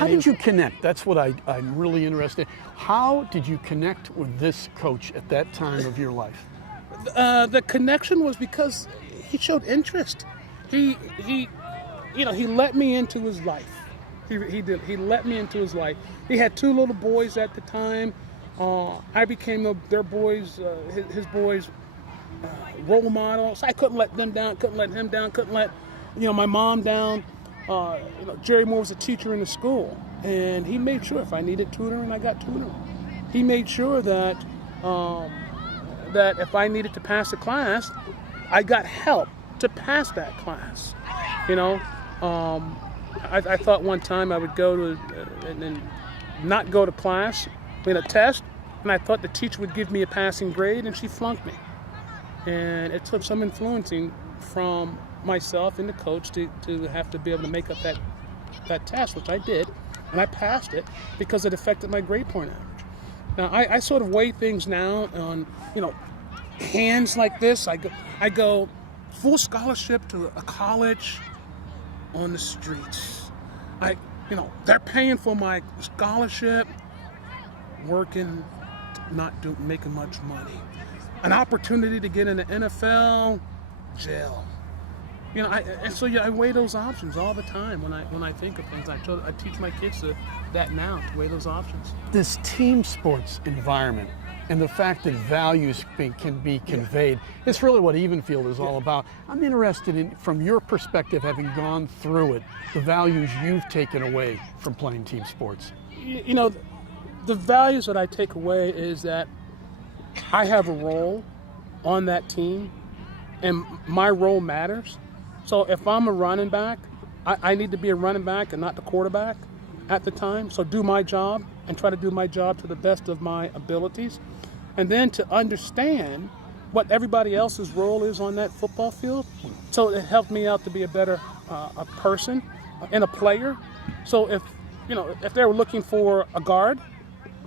How did you connect? That's what I'm really interested in. How did you connect with this coach at that time of your life? The connection was because he showed interest. He let me into his life. He did. He let me into his life. He had two little boys at the time. I became their boys, his boys' role model. So I couldn't let them down. Couldn't let him down. Couldn't let my mom down. Jerry Moore was a teacher in the school, and he made sure if I needed tutoring, I got tutoring. He made sure that that if I needed to pass a class, I got help to pass that class. I thought one time I would go to and not go to class, a test, and I thought the teacher would give me a passing grade, and she flunked me. And it took some influencing from myself and the coach to have to be able to make up that test, which I did, and I passed it because it affected my grade point average. Now I sort of weigh things now on hands like this. I go full scholarship to a college on the streets. They're paying for my scholarship, working, not making much money. An opportunity to get in the NFL, jail. I weigh those options all the time when I think of things. I teach my kids that now, to weigh those options. This team sports environment and the fact that values can be conveyed, it's really what Evenfield is all about. I'm interested in, from your perspective, having gone through it, the values you've taken away from playing team sports. The values that I take away is that I have a role on that team, and my role matters. So if I'm a running back, I need to be a running back and not the quarterback at the time. So do my job and try to do my job to the best of my abilities. And then to understand what everybody else's role is on that football field. So it helped me out to be a better a person and a player. So if they were looking for a guard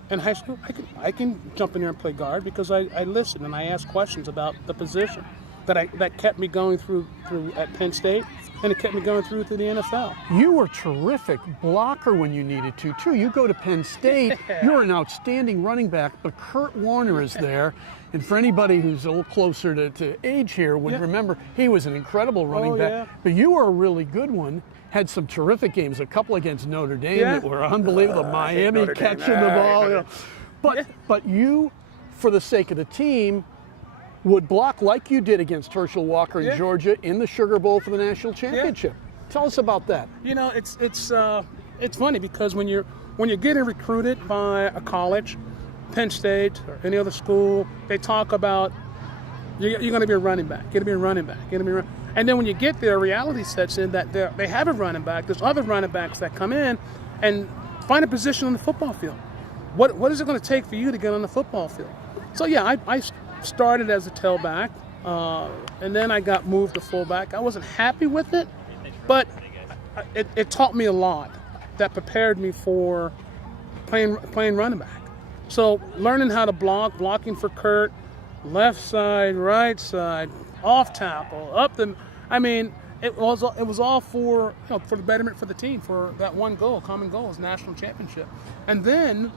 in high school, I can jump in there and play guard because I listen and I ask questions about the position. That kept me going through at Penn State, and it kept me going through to the NFL. You were a terrific blocker when you needed to, too. You go to Penn State, you're an outstanding running back, but Kurt Warner is there. And for anybody who's a little closer to age here would remember, he was an incredible running back. Yeah. But you were a really good one. Had some terrific games, a couple against Notre Dame that were unbelievable. Miami catching the ball. But you, for the sake of the team, would block like you did against Herschel Walker in Georgia in the Sugar Bowl for the national championship. Tell us about that. It's funny because when you're getting recruited by a college, Penn State or any other school, they talk about you're going to be a running back. You're going to be a running back. And then when you get there, reality sets in that they have a running back. There's other running backs that come in and find a position on the football field. What is it going to take for you to get on the football field? So I started as a tailback, and then I got moved to fullback. I wasn't happy with it, but it taught me a lot that prepared me for playing running back. So learning how to blocking for Kurt, left side, right side, off tackle, up the. It was all for for the betterment for the team, for that one goal, common goal, is national championship. And then,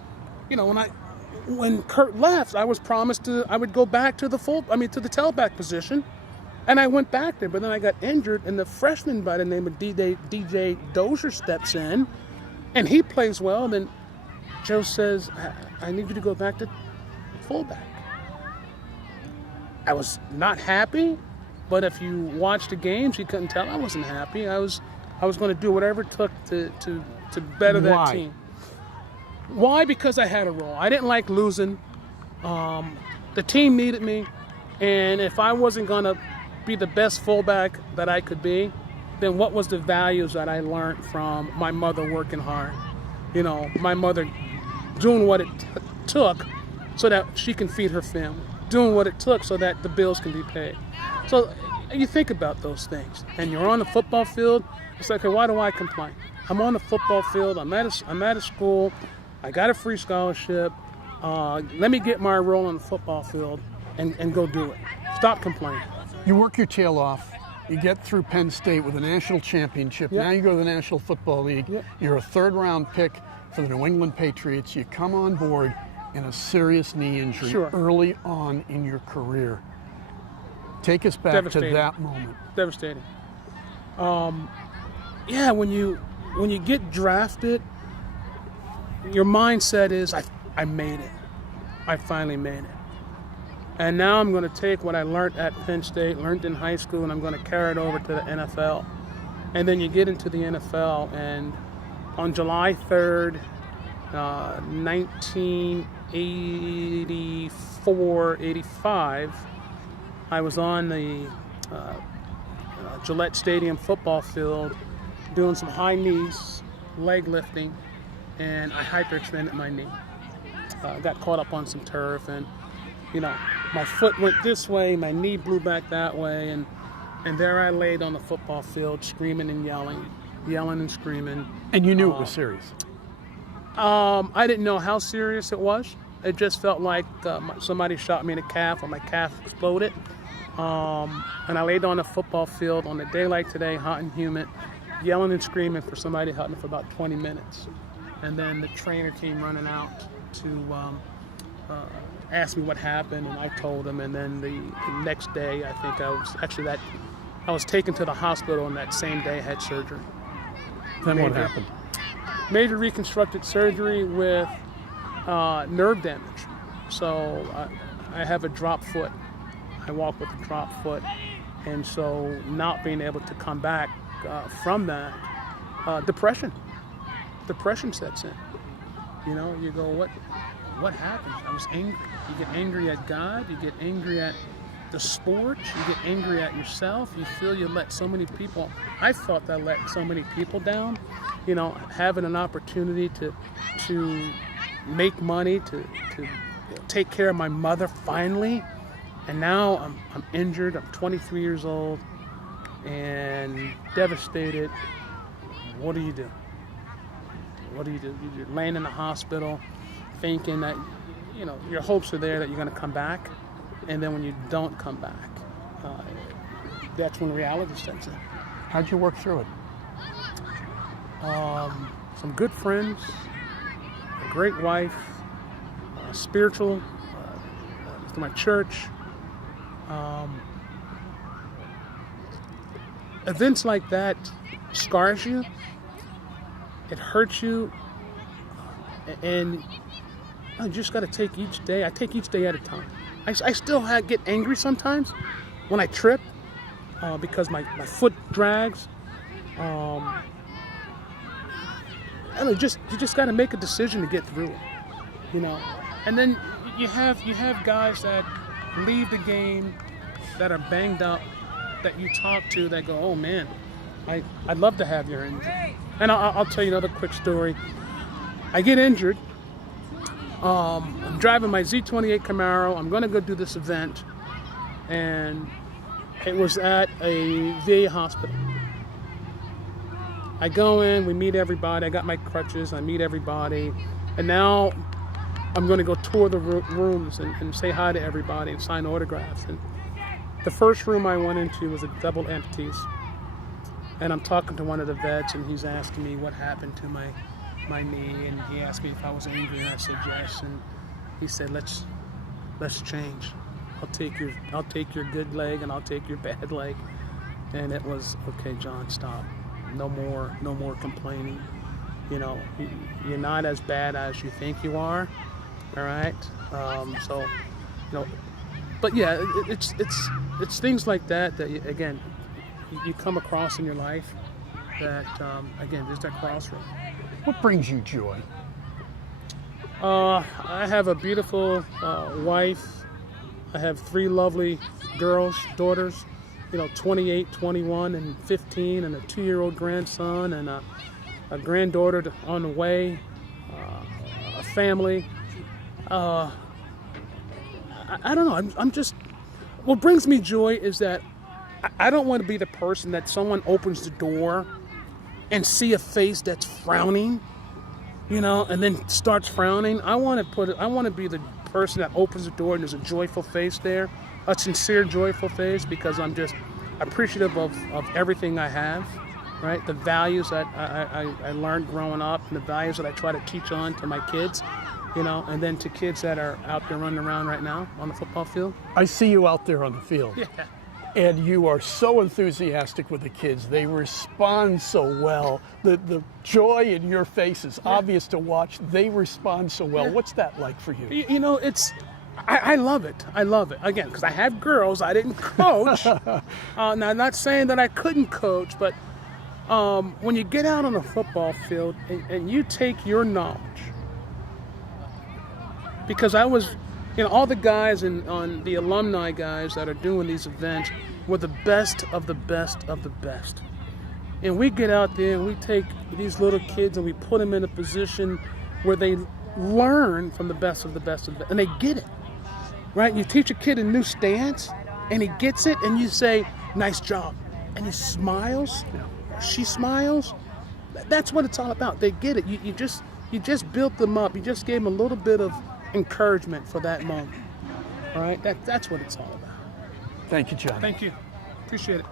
when Kurt left, I was promised I would go back to the tailback position, and I went back there. But then I got injured, and the freshman by the name of DJ Dozier steps in, and he plays well. And then Joe says, "I need you to go back to fullback." I was not happy, but if you watched the games, you couldn't tell I wasn't happy. I was going to do whatever it took to better that team. Why? Because I had a role. I didn't like losing. The team needed me, and if I wasn't going to be the best fullback that I could be, then what was the values that I learned from my mother working hard? My mother doing what it took so that she can feed her family, doing what it took so that the bills can be paid. So you think about those things, and you're on the football field. It's like, okay, why do I complain? I'm on the football field. I'm at a school. I got a free scholarship. Let me get my role on the football field and go do it. Stop complaining. You work your tail off. You get through Penn State with a national championship. Yep. Now you go to the National Football League. Yep. You're a third-round pick for the New England Patriots. You come on board in a serious knee injury Sure. early on in your career. Take us back to Devastating. that moment. Devastating. Yeah, when you get drafted, your mindset is, I made it. I finally made it. And now I'm going to take what I learned at Penn State, learned in high school, and I'm going to carry it over to the NFL. And then you get into the NFL, and on July 3rd, 1984-85, I was on the Gillette Stadium football field doing some high knees, leg lifting, and I hyperextended my knee. Got caught up on some turf, and my foot went this way, my knee blew back that way, and there I laid on the football field screaming and yelling and screaming. And you knew it was serious. I didn't know how serious it was. It just felt like somebody shot me in the calf, or my calf exploded. And I laid on the football field on a day like today, hot and humid, yelling and screaming for somebody to help me for about 20 minutes. And then the trainer came running out to ask me what happened, and I told him. And then the next day, I think I was taken to the hospital, and that same day I had surgery. Then what happened? Major reconstructed surgery with nerve damage. So I have a drop foot. I walk with a drop foot, and so not being able to come back from that, depression sets in. You go, what happened? I was angry. You get angry at God. You get angry at the sport. You get angry at yourself. You feel you let so many people. I felt I let so many people down. Having an opportunity to make money, to take care of my mother finally. And now I'm injured. I'm 23 years old and devastated. What do you do? You're laying in the hospital thinking that, your hopes are there that you're going to come back. And then when you don't come back, that's when reality sets in. How'd you work through it? Some good friends, a great wife, spiritual, to my church. Events like that scars you. It hurts you, and you just got to take each day. I take each day at a time. I still get angry sometimes when I trip because my foot drags. And you just got to make a decision to get through it, And then you have guys that leave the game that are banged up, that you talk to, that go, oh man, I'd love to have your injury. And I'll tell you another quick story. I get injured. I'm driving my Z28 Camaro. I'm going to go do this event, and it was at a VA hospital. I go in, we meet everybody. I got my crutches, I meet everybody. And now I'm going to go tour the rooms and say hi to everybody and sign autographs. And the first room I went into was a double amputees. And I'm talking to one of the vets, and he's asking me what happened to my knee. And he asked me if I was angry, and I said yes. And he said, let's change. I'll take your good leg, and I'll take your bad leg. And it was, okay, John, stop. No more complaining. You're not as bad as you think you are. All right. But yeah, it's things like that again you come across in your life that again there's that crossroad. What brings you joy? I have a beautiful wife. I have 3 lovely daughters. 28, 21, and 15, and a 2-year-old grandson, and a granddaughter on the way, a family. I don't know. I'm just. What brings me joy is that I don't want to be the person that someone opens the door and see a face that's frowning, and then starts frowning. I want to be the person that opens the door and there's a joyful face there, a sincere, joyful face, because appreciative of everything I have, right? The values that I learned growing up, and the values that I try to teach on to my kids, you know, and then to kids that are out there running around right now on the football field. I see you out there on the field. Yeah. And you are so enthusiastic with the kids. They respond so well. The joy in your face is obvious to watch. They respond so well. What's that like for you? You know, I love it. I love it. Again, because I have girls. I didn't coach. Now, I'm not saying that I couldn't coach, but when you get out on the football field and you take your knowledge, because I was, you know, all the guys on the alumni guys that are doing these events were the best of the best of the best. And we get out there and we take these little kids and we put them in a position where they learn from the best of the best of the best, and they get it, right? You teach a kid a new stance and he gets it, and you say, nice job. And he smiles, she smiles. That's what it's all about. They get it. You just built them up. You just gave them a little bit of encouragement for that moment. All right? That's what it's all about. Thank you, John. Thank you. Appreciate it.